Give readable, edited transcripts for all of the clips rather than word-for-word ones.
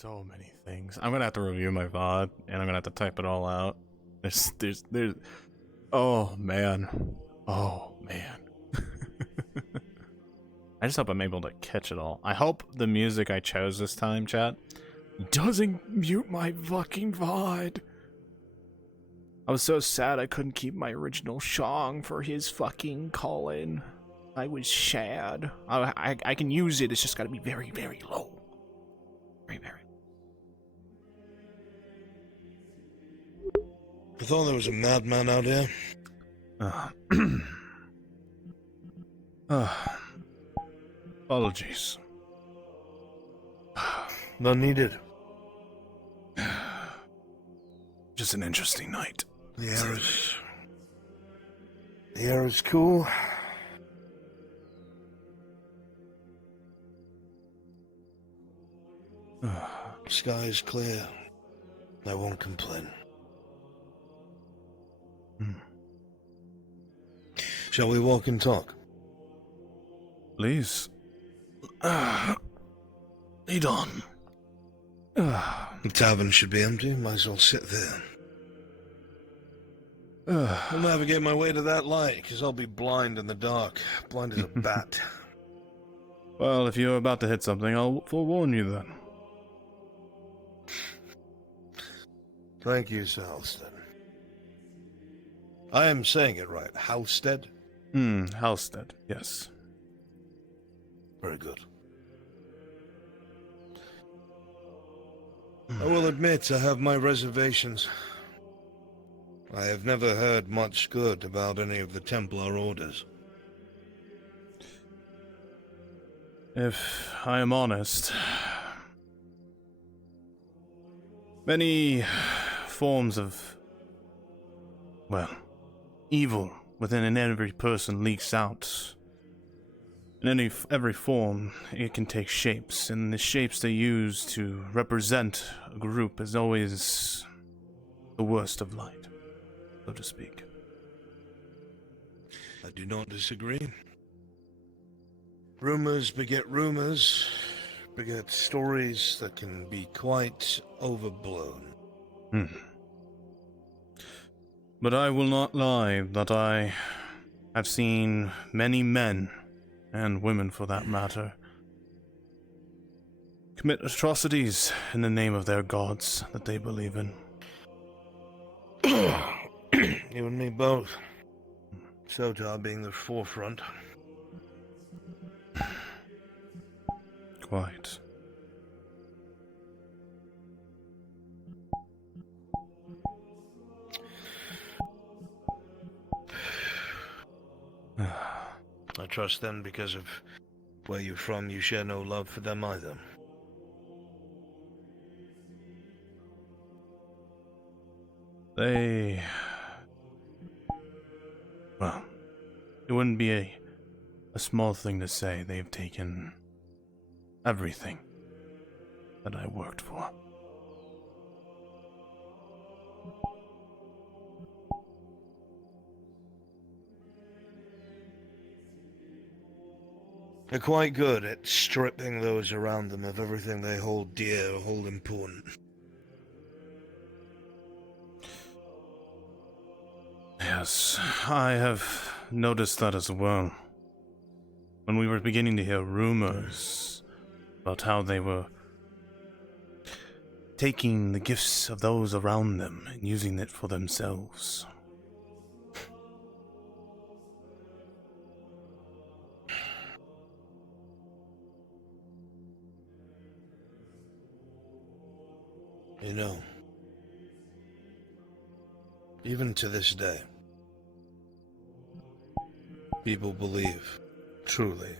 so many things. I'm gonna have to review my VOD, and I'm gonna have to type it all out. There's, oh man. Oh man. I just hope I'm able to catch it all. I hope the music I chose this time, chat, doesn't mute my fucking VOD. I was so sad I couldn't keep my original song for his fucking call-in. I was sad. I can use it, it's just gotta be very, very low. Very, very. I thought there was a madman out here. Apologies. None needed. Just an interesting night. The air is cool. Sky is clear. I won't complain. Shall we walk and talk? Please. Lead on. The tavern should be empty. Might as well sit there. I'll navigate my way to that light, because I'll be blind in the dark. Blind as a bat. Well, if you're about to hit something, I'll forewarn you then. Thank you, Sir Halstead. I am saying it right. Halstead? Halstead, yes. Very good. I will admit I have my reservations. I have never heard much good about any of the Templar orders. If I am honest, many forms of, well, evil within every person leaks out. In every form, it can take shapes, and the shapes they use to represent a group is always the worst of light, so to speak. I do not disagree. Rumors beget stories that can be quite overblown. But I will not lie that I have seen many men, and women for that matter, commit atrocities in the name of their gods that they believe in. You and me both. Sotar being the forefront. Quite. I trust then because of where you're from, you share no love for them either. Well, it wouldn't be a small thing to say they've taken everything that I worked for. They're quite good at stripping those around them of everything they hold dear or hold important. Yes, I have noticed that as well. When we were beginning to hear rumors about how they were taking the gifts of those around them and using it for themselves. You know, even to this day, people believe, truly,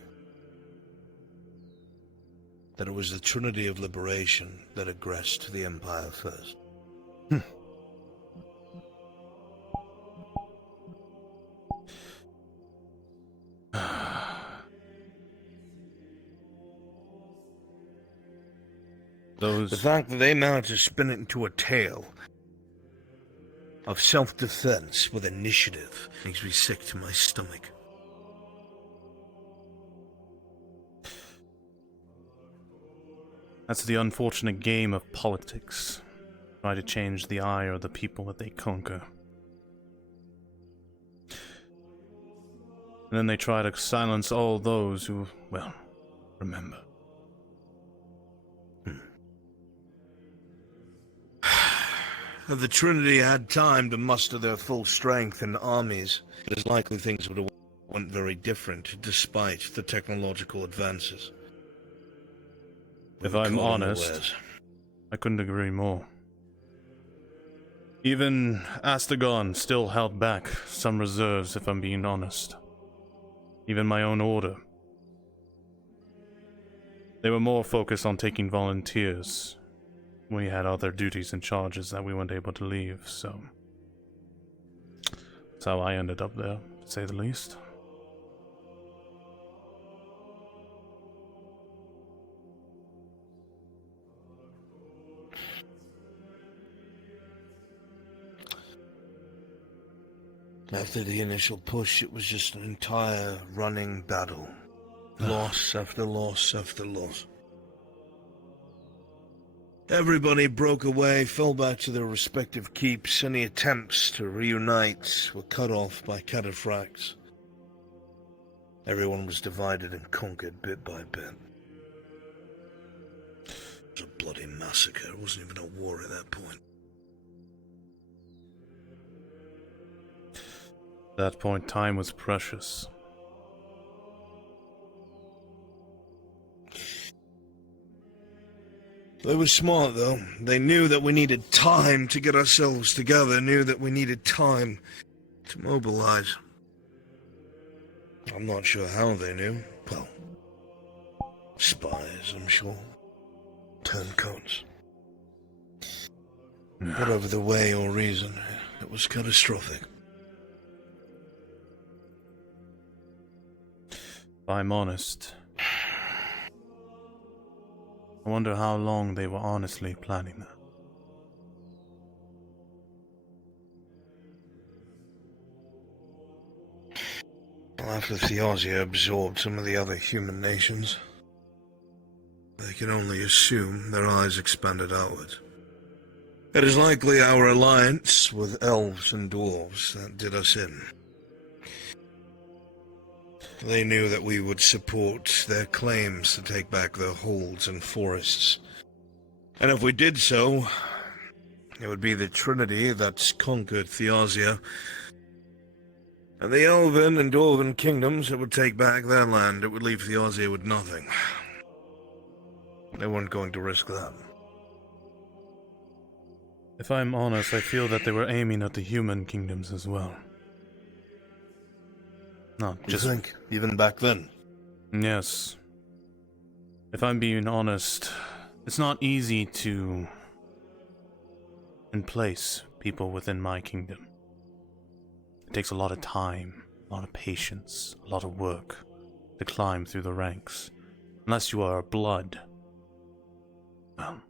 that it was the Trinity of Liberation that aggressed the Empire first. The fact that they managed to spin it into a tale of self-defense with initiative makes me sick to my stomach. That's the unfortunate game of politics. Try to change the eye or the people that they conquer. And then they try to silence all those who, well, remember. If the Trinity had time to muster their full strength in armies, it is likely things would have went very different, despite the technological advances. If I'm honest, I couldn't agree more. Even Astragon still held back some reserves, if I'm being honest. Even my own order. They were more focused on taking volunteers. We had other duties and charges that we weren't able to leave, so... That's how I ended up there, to say the least. After the initial push, it was just an entire running battle. Loss after loss after loss. Everybody broke away, fell back to their respective keeps. Any attempts to reunite were cut off by cataphracts. Everyone was divided and conquered bit by bit. It was a bloody massacre. It wasn't even a war at that point. At that point, time was precious. They were smart, though. They knew that we needed time to get ourselves together, knew that we needed time to mobilize. I'm not sure how they knew. Well, spies, I'm sure. Turncoats. Whatever the way or reason, it was catastrophic. If I'm honest, I wonder how long they were honestly planning that. Well, after Theosia absorbed some of the other human nations, they can only assume their eyes expanded outwards. It is likely our alliance with elves and dwarves that did us in. They knew that we would support their claims to take back their holds and forests. And if we did so, it would be the Trinity that's conquered Theosia, and the Elven and Dwarven kingdoms that would take back their land. It would leave Theosia with nothing. They weren't going to risk that. If I'm honest, I feel that they were aiming at the human kingdoms as well. Not just... You think? Even back then? Yes. If I'm being honest, it's not easy to... place people within my kingdom. It takes a lot of time, a lot of patience, a lot of work to climb through the ranks. Unless you are blood. Well...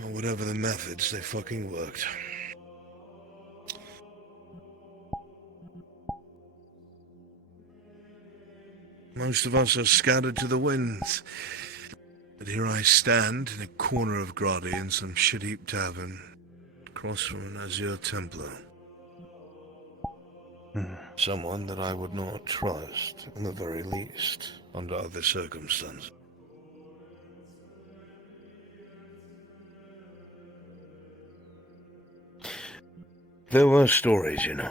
Well, whatever the methods, they fucking worked. Most of us are scattered to the winds. But here I stand in a corner of Gradi in some shit-heap tavern, across from an Azure Templar. Someone that I would not trust, in the very least, under other circumstances. There were stories, you know.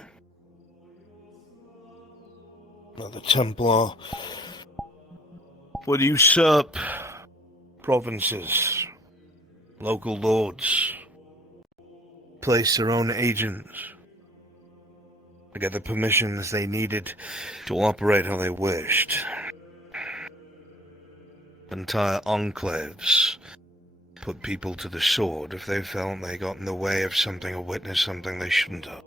Now the Templar would usurp provinces, local lords, place their own agents to get the permissions they needed to operate how they wished. Entire enclaves put people to the sword if they felt they got in the way of something or witnessed something they shouldn't have.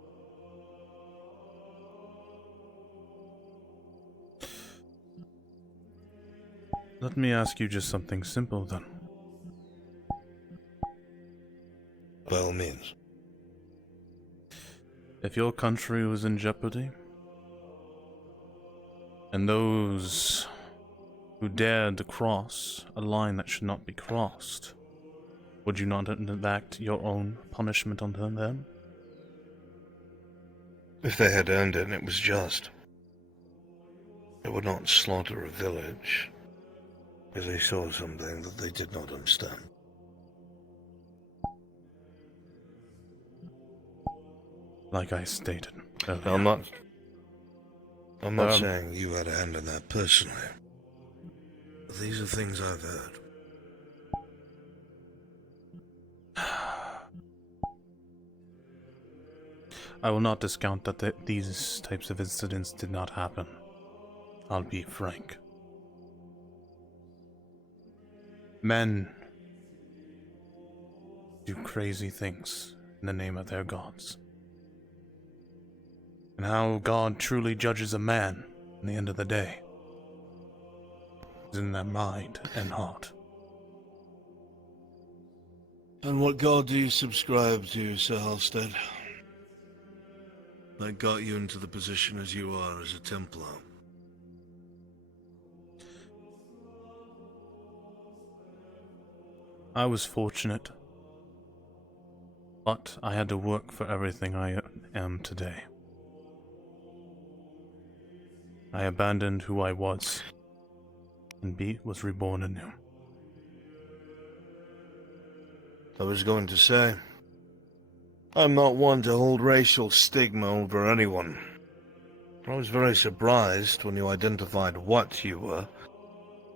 Let me ask you just something simple then. By all means. If your country was in jeopardy, and those who dared to cross a line that should not be crossed, would you not enact your own punishment on them? If they had earned it and it was just, they would not slaughter a village because they saw something that they did not understand. Like I stated earlier. I'm not saying you had a hand in that personally. But these are things I've heard. I will not discount that these types of incidents did not happen. I'll be frank. Men do crazy things in the name of their gods. And how God truly judges a man in the end of the day is in their mind and heart. And what god do you subscribe to, Sir Halstead? That got you into the position as you are as a Templar. I was fortunate, but I had to work for everything I am today. I abandoned who I was, and was reborn anew. I was going to say, I'm not one to hold racial stigma over anyone. I was very surprised when you identified what you were.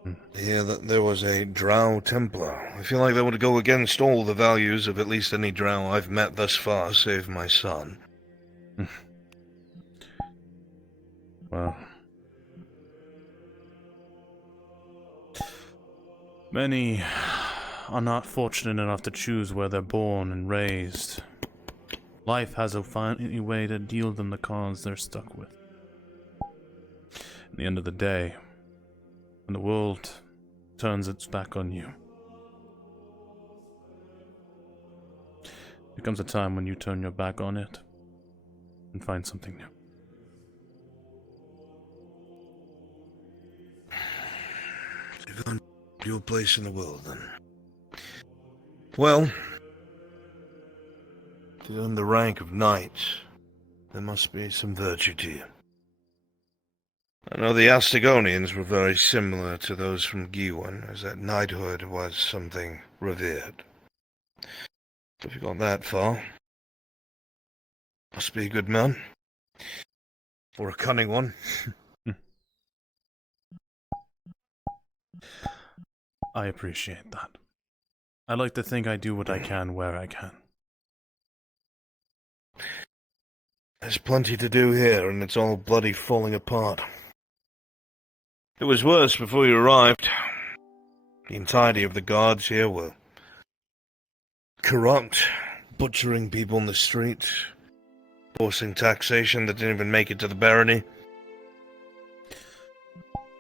To hear that there was a Drow Templar. I feel like that would go against all the values of at least any Drow I've met thus far, save my son. Well, many are not fortunate enough to choose where they're born and raised. Life has a funny way to deal them the cards they're stuck with. At the end of the day, when the world turns its back on you, there comes a time when you turn your back on it and find something new. You found your place in the world, then. Well, to earn the rank of knight, there must be some virtue to you. I know the Astigonians were very similar to those from Giwan, as that knighthood was something revered. If you got that far, must be a good man. Or a cunning one. I appreciate that. I like to think I do what I can where I can. There's plenty to do here, and it's all bloody falling apart. It was worse before you arrived. The entirety of the guards here were corrupt, butchering people in the street, forcing taxation that didn't even make it to the barony.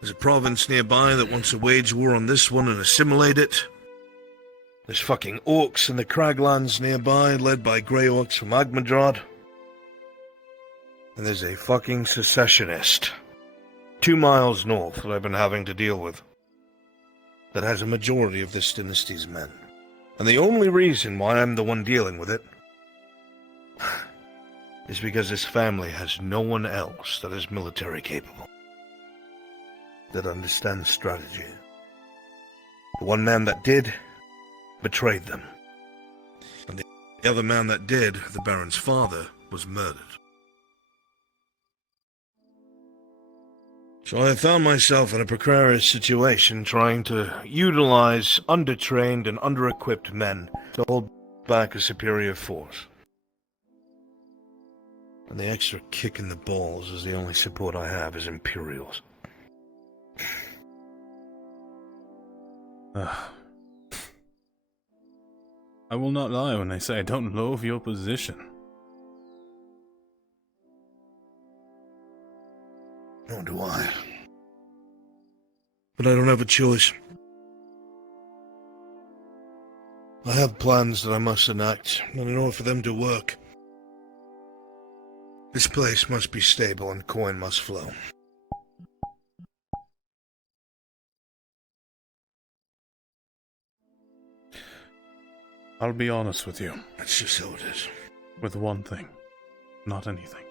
There's a province nearby that wants to wage war on this one and assimilate it. There's fucking orcs in the craglands nearby, led by grey orcs from Agmadrad. And there's a fucking secessionist 2 miles north that I've been having to deal with, that has a majority of this dynasty's men. And the only reason why I'm the one dealing with it is because this family has no one else that is military capable, that understands strategy. The one man that did betrayed them. And the other man that did, the Baron's father, was murdered. So I found myself in a precarious situation trying to utilize undertrained and under-equipped men to hold back a superior force. And the extra kick in the balls is the only support I have as Imperials. I will not lie when I say I don't loathe your position. Nor do I. But I don't have a choice. I have plans that I must enact, and in order for them to work, This place must be stable and coin must flow. I'll be honest with you. That's just how it is. With one thing. Not anything.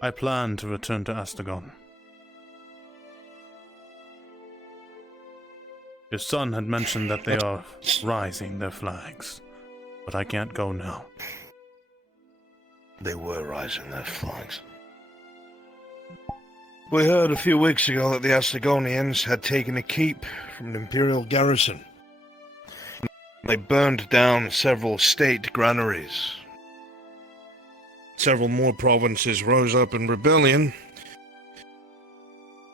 I plan to return to Astagon. Your son had mentioned that they are rising their flags, but I can't go now. They were rising their flags. We heard a few weeks ago that the Astagonians had taken a keep from the Imperial garrison. They burned down several state granaries. Several more provinces rose up in rebellion,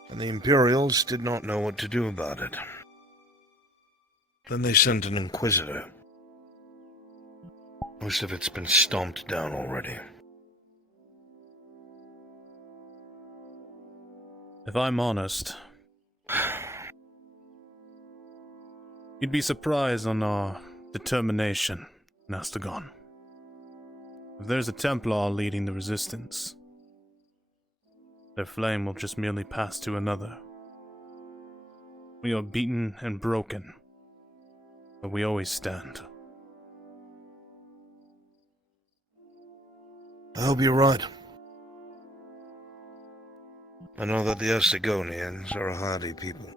and the Imperials did not know what to do about it. Then they sent an inquisitor. Most of it's been stomped down already. If I'm honest, you'd be surprised on our determination in Astagon. If there's a Templar leading the resistance, their flame will just merely pass to another. We are beaten and broken, but we always stand. I hope you're right. I know that the Astagonians are a hardy people.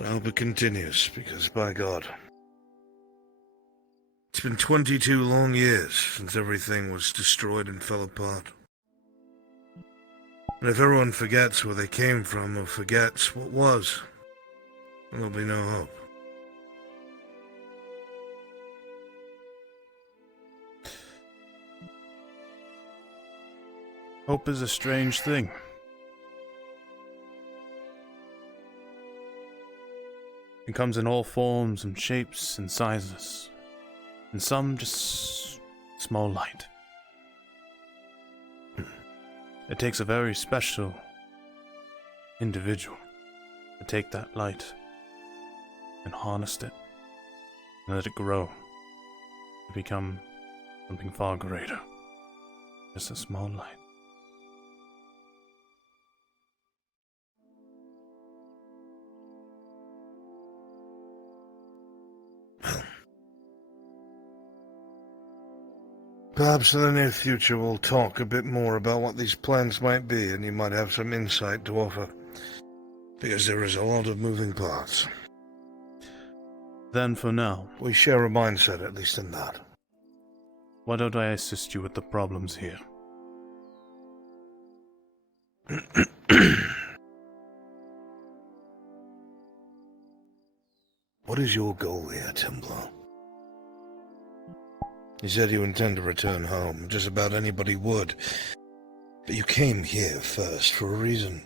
I hope it continues, because by God, it's been 22 long years since everything was destroyed and fell apart. And if everyone forgets where they came from or forgets what was, then there'll be no hope. Hope is a strange thing. It comes in all forms and shapes and sizes, and some just small light. It takes a very special individual to take that light and harness it and let it grow to become something far greater. Just a small light. Perhaps in the near future we'll talk a bit more about what these plans might be, and you might have some insight to offer. Because there is a lot of moving parts. Then for now, We share a mindset, at least in that. why don't I assist you with the problems here? What is your goal here, Templar? You said you intend to return home. Just about anybody would. But you came here first for a reason.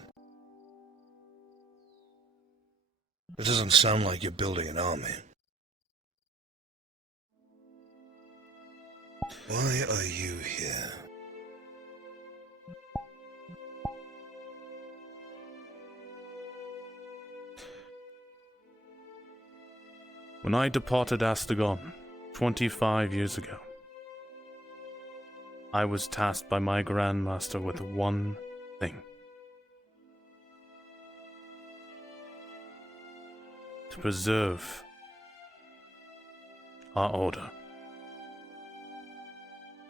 It doesn't sound like you're building an army. Why are you here? When I departed Astagon 25 years ago, I was tasked by my Grandmaster with one thing. To preserve our order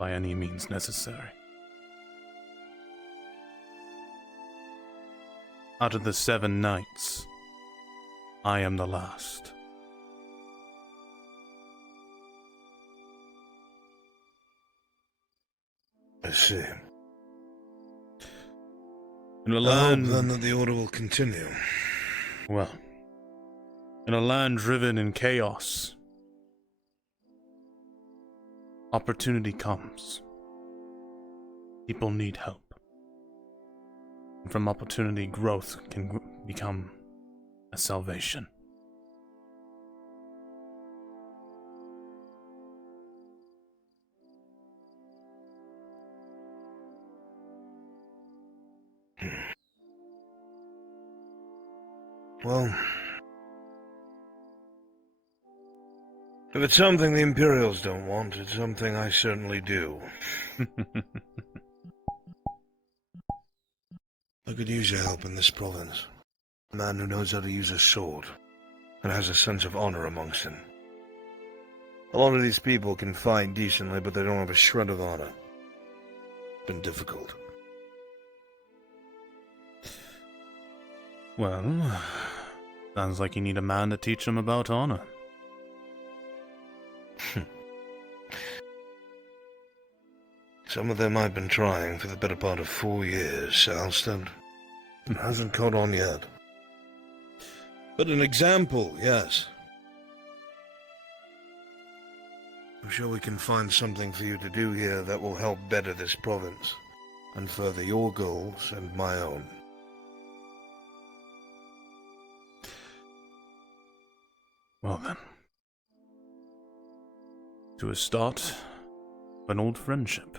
by any means necessary. Out of the 7 knights, I am the last. I see. In a I hope land, then that the order will continue. well, in a land driven in chaos, opportunity comes. People need help. And from opportunity, growth can become a salvation. Well, If it's something the Imperials don't want, it's something I certainly do. I could use your help in this province. A man who knows how to use a sword, and has a sense of honor amongst them. A lot of these people can fight decently, but they don't have a shred of honor. It's been difficult. Well, sounds like you need a man to teach them about honor. Some of them I've been trying for the better part of 4 years, Alston. It hasn't caught on yet. But an example, yes. I'm sure we can find something for you to do here that will help better this province, and further your goals and my own. Well then. To a start of an old friendship.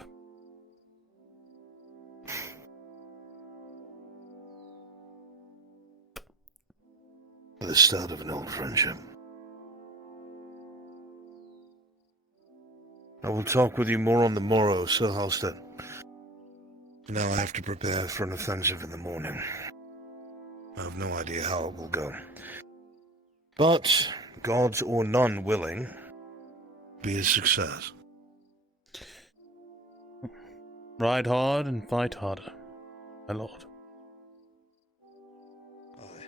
The start of an old friendship. I will talk with you more on the morrow, Sir Halstead. Now I have to prepare for an offensive in the morning. I have no idea how it will go. But, gods or none willing, be a success. Ride hard and fight harder, my lord. Aye.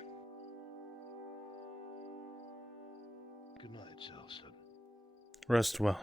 Good night, Sir Halstead. Rest well.